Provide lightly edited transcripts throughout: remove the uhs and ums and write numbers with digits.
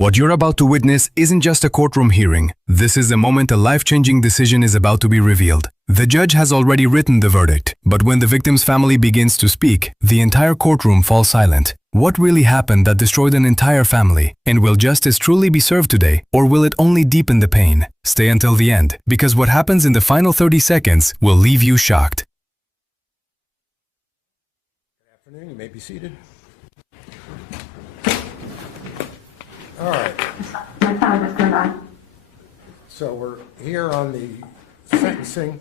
What you're about to witness isn't just a courtroom hearing. This is the moment a life-changing decision is about to be revealed. The judge has already written the verdict, but when the victim's family begins to speak, the entire courtroom falls silent. What really happened that destroyed an entire family? And will justice truly be served today, or will it only deepen the pain? Stay until the end, because what happens in the final 30 seconds will leave you shocked. Good afternoon. You may be seated. All right. My sound just turned on. So we're here on the sentencing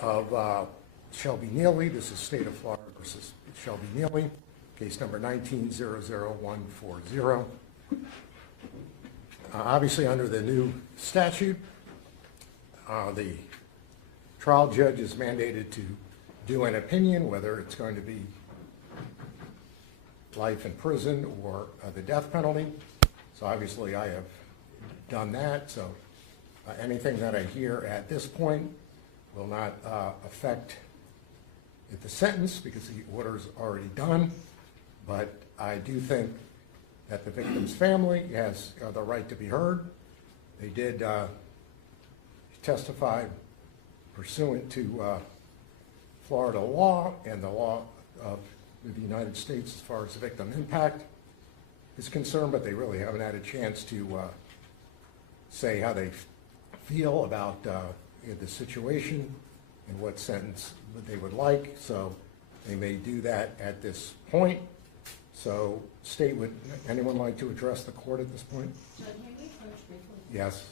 of Shelby Neely. This is State of Florida versus Shelby Neely, case number 19-00140. Obviously, under the new statute, the trial judge is mandated to do an opinion, whether it's going to be life in prison or the death penalty. So obviously I have done that, so anything that I hear at this point will not affect the sentence because the order's already done, but I do think that the victim's family has the right to be heard. They did testify pursuant to Florida law and the law of the United States as far as victim impact is concerned, but they really haven't had a chance to say how they feel about the situation and what sentence they would like. So they may do that at this point. So, State, would anyone like to address the court at this point? Judge, may we approach briefly? Yes.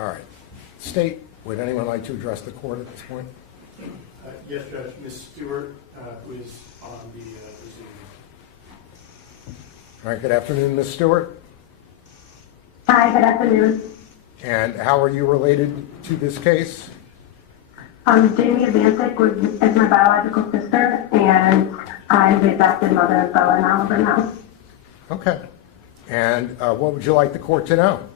All right. State, would anyone like to address the court at this point? Yes, Judge. Ms. Stewart, who is on the Zoom. All right. Good afternoon, Ms. Stewart. Hi, good afternoon. And how are you related to this case? Jamie Advancic is my biological sister, and I'm the adopted mother of Bella and Oliver now. Okay. And what would you like the court to know?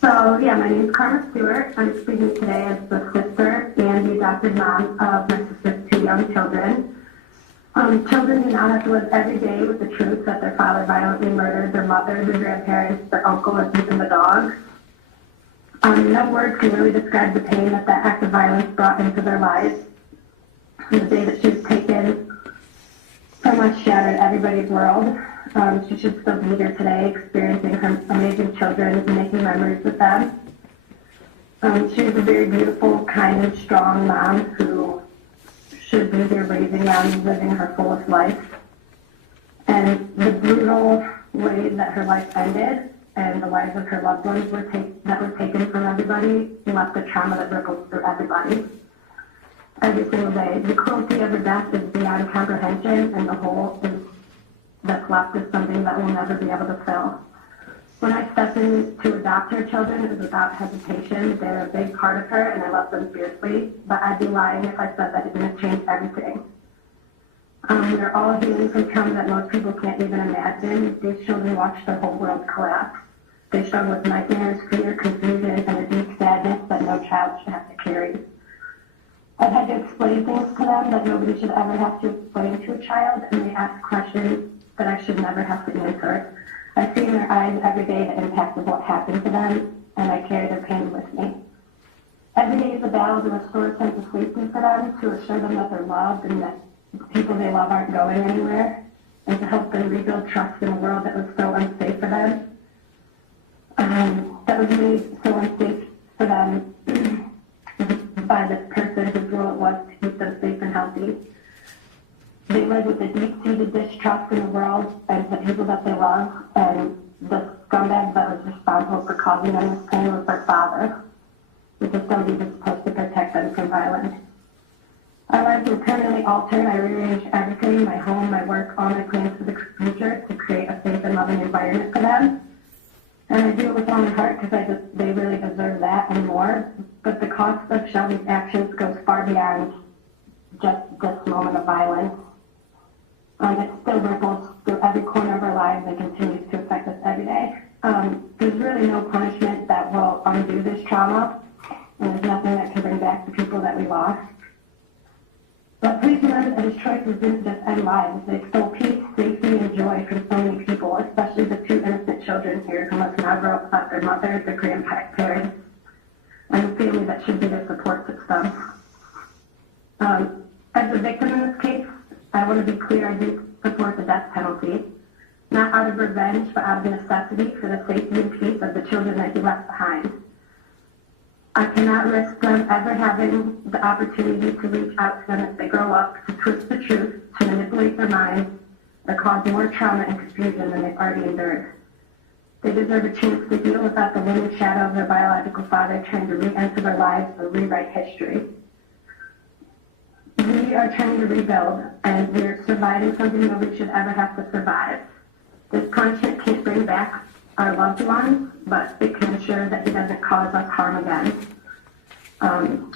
So yeah, my name is Karma Stewart. I'm speaking today as the sister and the adopted mom of my sister's two young children. Children do not have to live every day with the truth that their father violently murdered their mother, their grandparents, their uncle, and even the dog. No words can really describe the pain that that act of violence brought into their lives. The day that she was taken from us shattered everybody's world. She should still be here today, experiencing her amazing children and making memories with them. She was a very beautiful, kind, and strong mom who should be here raising them and living her fullest life. And the brutal way that her life ended and the lives of her loved ones that were taken from everybody left a trauma that ripples through everybody. Every single day. The cruelty of her death is beyond comprehension, and the hole that's left is something that we'll never be able to fill. When I stepped in to adopt her children, it was without hesitation. They're a big part of her, and I love them fiercely, but I'd be lying if I said that it didn't change everything. They're all healing from trauma that most people can't even imagine. These children watched their whole world collapse. They struggle with nightmares, fear, confusion, and a deep sadness that no child should have to carry. I've had to explain things to them that nobody should ever have to explain to a child, and they ask questions that I should never have to answer. I see in their eyes every day the impact of what happened to them, and I carry their pain with me. Every day is a battle to restore a sense of safety for them, to assure them that they're loved and that the people they love aren't going anywhere, and to help them rebuild trust in a world that was so unsafe for them. That was made so unsafe for them by this person whose role it was to keep them safe and healthy. They live with a deep-seated distrust in the world and the people that they love, and the scumbag that was responsible for causing them this pain was their father, the facility was supposed to protect them from violence. Our lives were permanently altered. I rearranged everything, my home, my work, all my plans for the future to create a safe and loving environment for them. And I do it with all my heart because they really deserve that and more. But the cost of Shelby's actions goes far beyond just this moment of violence. It still ripples through every corner of our lives and continues to affect us every day. There's really no punishment that will undo this trauma, and there's nothing that can bring back the people that we lost. But please remember that his choices didn't just end lives. They stole peace, safety, and joy from so many people, especially the two innocent children here who must now grow up without their mother, their grandparents, and the family that should be their support system. As a victim in this case, I want to be clear, I do support the death penalty, not out of revenge, but out of necessity for the safety and peace of the children that he left behind. I cannot risk them ever having the opportunity to reach out to them as they grow up, to twist the truth, to manipulate their minds, or cause more trauma and confusion than they've already endured. They deserve a chance to heal without the looming shadow of their biological father trying to re-enter their lives or rewrite history. We are trying to rebuild, and we're surviving something nobody should ever have to survive. This punishment can't bring back our loved ones, but it can ensure that he doesn't cause us harm again.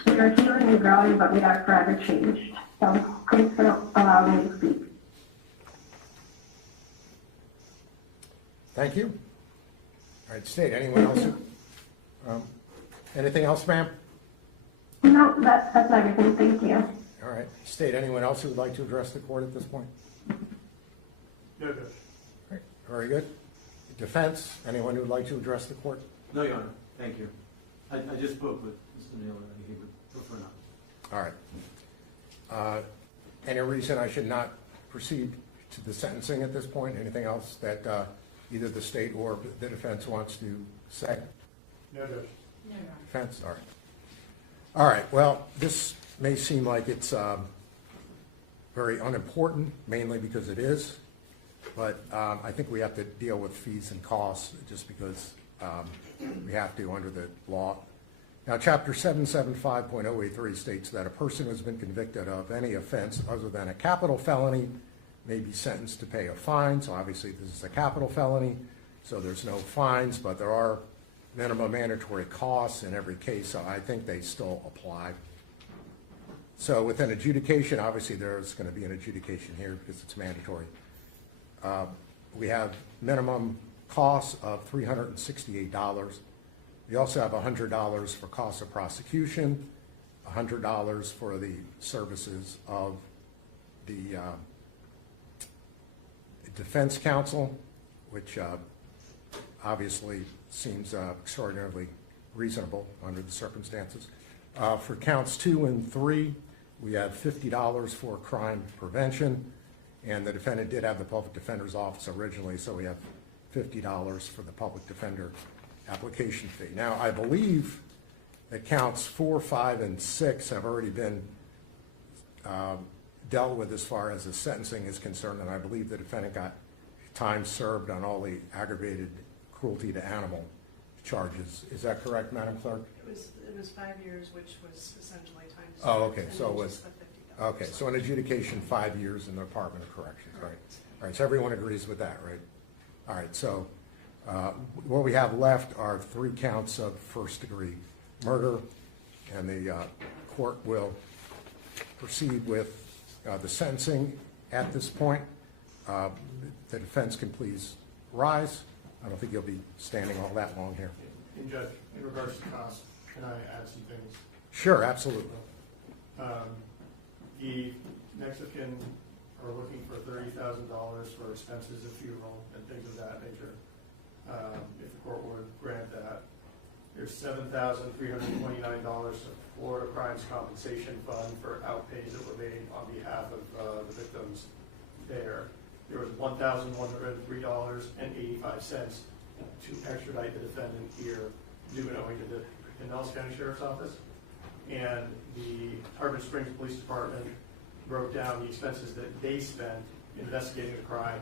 We are healing and growing, but we are forever changed. So thanks for allowing me to speak. Thank you. All right, State, anyone else? Anything else, ma'am? No, that's everything. Thank you. All right, State, anyone else who would like to address the court at this point? No, Judge. All right, very good. Defense, anyone who would like to address the court? No, Your Honor. Thank you. I just spoke with Mr. Naylor, and he would prefer not. All right. Any reason I should not proceed to the sentencing at this point? Anything else that either the state or the defense wants to say? No, Judge. No, Your Honor. Defense, all right. All right, well, this may seem like it's very unimportant, mainly because it is, but I think we have to deal with fees and costs just because we have to under the law. Now, Chapter 775.083 states that a person who has been convicted of any offense other than a capital felony may be sentenced to pay a fine. So obviously this is a capital felony, so there's no fines, but there are minimum mandatory costs in every case, so I think they still apply. So with an adjudication, obviously there's going to be an adjudication here because it's mandatory. We have minimum costs of $368. We also have $100 for costs of prosecution, $100 for the services of the defense counsel, which obviously seems extraordinarily reasonable under the circumstances. For counts 2 and 3, we have $50 for crime prevention, and the defendant did have the public defender's office originally, so we have $50 for the public defender application fee. Now, I believe that counts 4, 5, and 6 have already been dealt with as far as the sentencing is concerned, and I believe the defendant got time served on all the aggravated cruelty to animal charges. Is that correct, Madam Clerk? It was 5 years, which was essentially time served. Oh, okay, and so then it was, just the $50. okay, so an adjudication 5 years in the Department of Corrections, right? All right, so everyone agrees with that, right? All right, so what we have left are 3 counts of first-degree murder, and the court will proceed with the sentencing at this point. The defense can please rise. I don't think you'll be standing all that long here. And Judge, in regards to cost, can I add some things? Sure, absolutely. The next of kin are looking for $30,000 for expenses of funeral and things of that nature. If the court would grant that. There's $7,329 of Florida Crimes Compensation Fund for outpays that were made on behalf of the victims there. There was $1,103.85 to extradite the defendant here, due and owing to the Pinellas County Sheriff's Office. And the Tarpon Springs Police Department broke down the expenses that they spent investigating the crime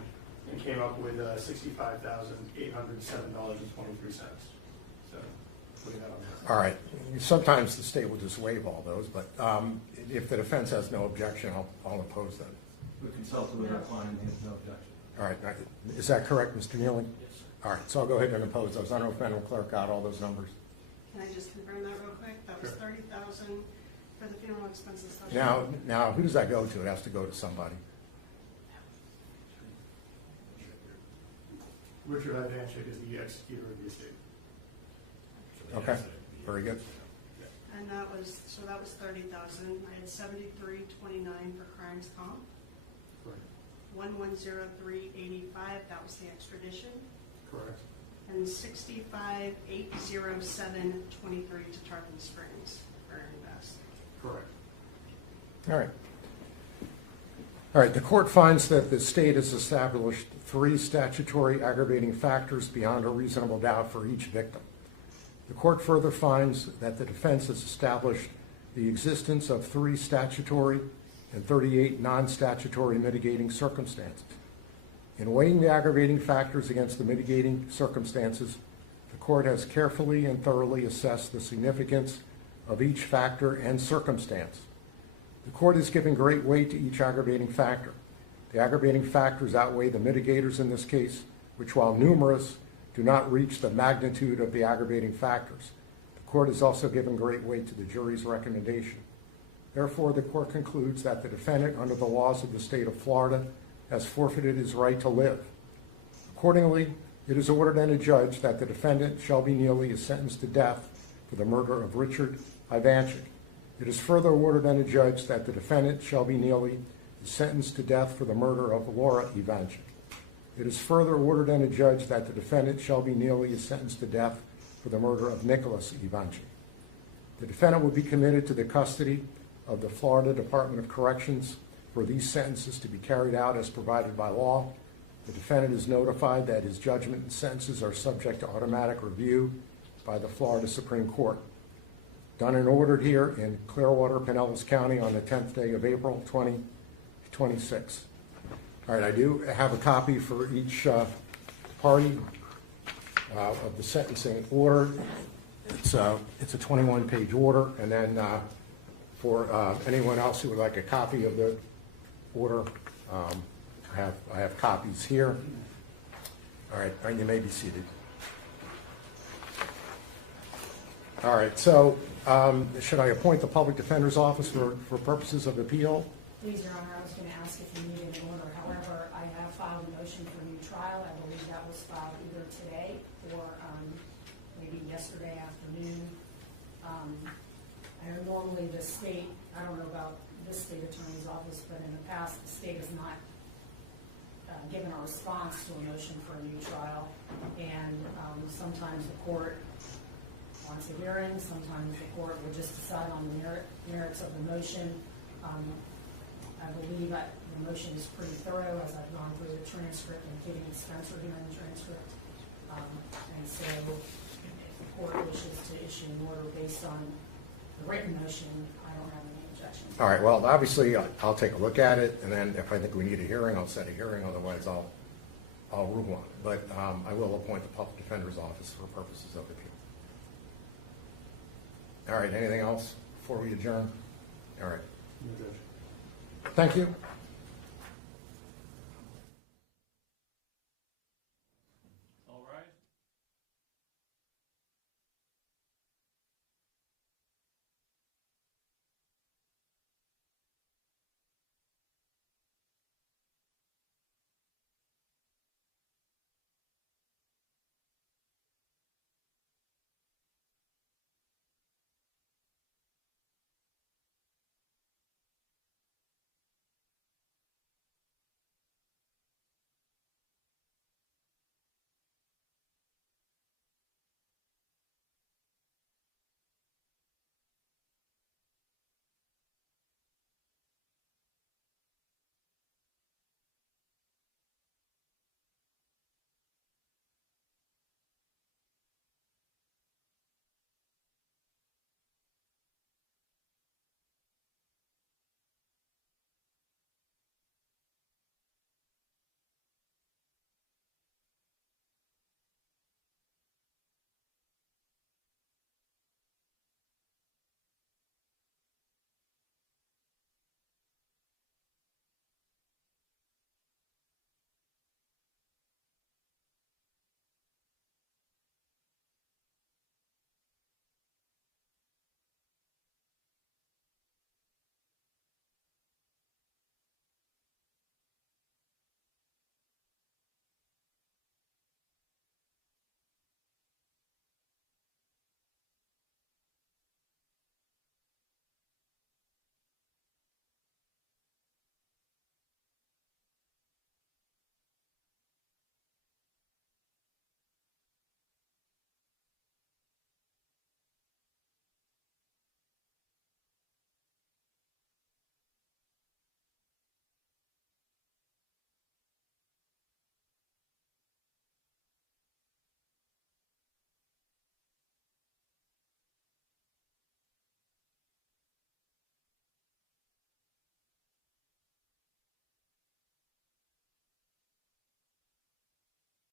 and came up with $65,807.23. So, putting that on there. All right. Sometimes the state will just waive all those, but if the defense has no objection, I'll oppose them. We consulted with our client, he has no objection. All right. Is that correct, Mr. Nealing? Yes. All right. So I'll go ahead and oppose those. I don't know if Madam Clerk got all those numbers. Can I just confirm that real quick? That was Sure. $30,000 for the funeral expenses. Now, who does that go to? It has to go to somebody. Richard Ivanchik is the executor of the estate. Okay. Very good. And that was $30,000. I had $73.29 for crimes comp. Correct. 1103.85. That was the extradition. Correct. And 65,807.23 to Tarpon Springs for invest. Correct. All right. All right. The court finds that the state has established 3 statutory aggravating factors beyond a reasonable doubt for each victim. The court further finds that the defense has established the existence of 3 statutory and 38 non-statutory mitigating circumstances. In weighing the aggravating factors against the mitigating circumstances, the court has carefully and thoroughly assessed the significance of each factor and circumstance. The court has given great weight to each aggravating factor. The aggravating factors outweigh the mitigators in this case, which, while numerous, do not reach the magnitude of the aggravating factors. The court has also given great weight to the jury's recommendation. Therefore, the court concludes that the defendant, under the laws of the state of Florida, has forfeited his right to live. Accordingly, it is ordered and adjudged that the defendant, Shelby Neely, is sentenced to death for the murder of Richard Ivanchik. It is further ordered and adjudged that the defendant, Shelby Neely, is sentenced to death for the murder of Laura Ivanchik. It is further ordered and adjudged that the defendant, Shelby Neely, is sentenced to death for the murder of Nicholas Ivanchik. The defendant will be committed to the custody of the Florida Department of Corrections for these sentences to be carried out as provided by law. The defendant is notified that his judgment and sentences are subject to automatic review by the Florida Supreme Court. Done and ordered here in Clearwater, Pinellas County on the 10th day of April, 2026. All right, I do have a copy for each party of the sentencing order. It's a 21-page order, and then for anyone else who would like a copy of the order, I have copies here. All right, you may be seated. All right, so should I appoint the public defender's office for purposes of appeal? Please, Your Honor, I was going to ask if you needed an order. However, I have filed a motion for new trial. I believe that was filed either today or maybe yesterday afternoon. I know normally the state, I don't know about this state attorney's office, but in the past, the state has not given a response to a motion for a new trial. And sometimes the court onto hearing. Sometimes the court will just decide on the merits of the motion. I believe that the motion is pretty thorough as I've gone through the transcript, including Spencer hearing the transcript. And so if the court wishes to issue an order based on the written motion, I don't have any objections. All right, well, obviously, I'll take a look at it, and then if I think we need a hearing, I'll set a hearing, otherwise I'll rule on it. But I will appoint the public defender's office for purposes of appeal. All right, anything else before we adjourn? All right. Thank you. All right.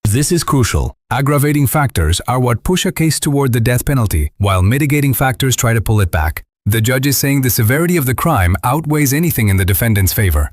This is crucial. Aggravating factors are what push a case toward the death penalty, while mitigating factors try to pull it back. The judge is saying the severity of the crime outweighs anything in the defendant's favor.